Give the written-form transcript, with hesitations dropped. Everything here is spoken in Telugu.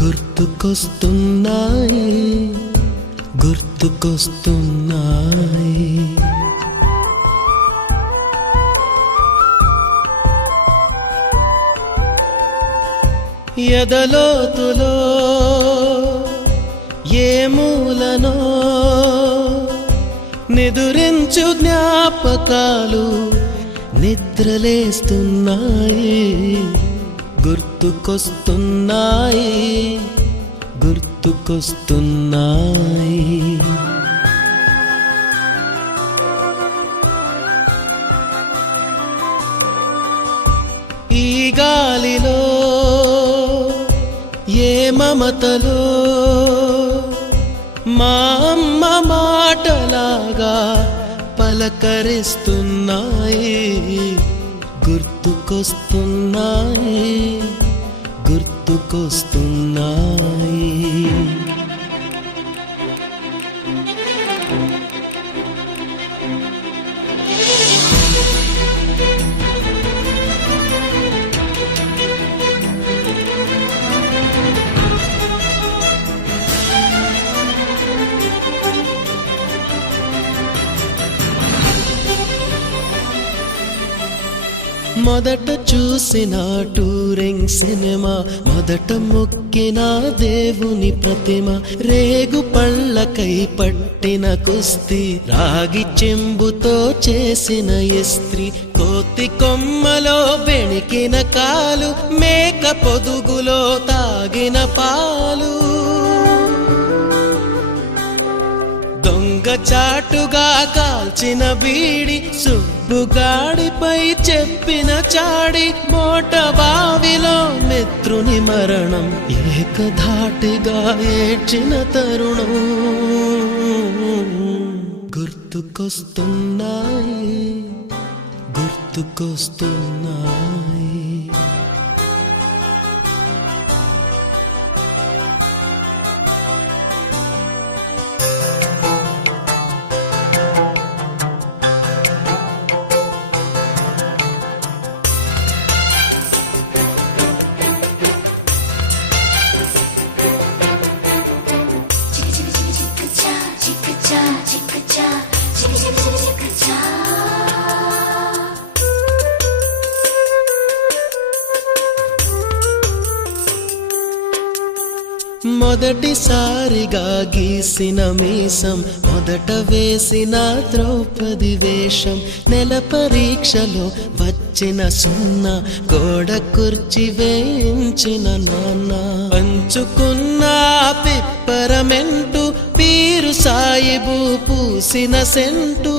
గుర్తుకొస్తున్నాయి గుర్తుకొస్తున్నాయి ఎదలోతులో ఏ మూలనో నిదురించు జ్ఞాపకాలు నిద్రలేస్తున్నాయి గుర్తుకొస్తున్నాయి గుర్తుకొస్తున్నాయి ఈ గాలిలో ఏ మమతలో మా అమ్మ మాటలాగా పలకరిస్తున్నాయి గుర్తుకొస్తున్నాయి గుర్తుకొస్తున్నాయి మొదట చూసిన టూరింగ్ సినిమా మొదట మొక్కిన దేవుని ప్రతిమ రేగు పళ్ళకై పట్టిన కుస్తీ రాగి చెంబుతో చేసిన ఇస్త్రీ కోతి కొమ్మలో బెణికిన కాలు మేక పొదుగులో తాగిన పాలు చాటుగా కాల్చిన బీడి సుబ్బుగాడిపై చెప్పిన చాడి మోట బావిలో మిత్రుని మరణం ఏకధాటిగా ఏడ్చిన తరుణం గుర్తుకొస్తున్నాయి గుర్తుకొస్తున్నాయి మొదటిసారిగా గీసిన మీసం మొదట వేసిన ద్రౌపది వేషం నెల పరీక్షలో వచ్చిన సున్నా గోడ కుర్చీ వేయించిన నాన్న పంచుకున్న పిప్పరమెంటు పీరు సాయిబు పూసిన సెంటు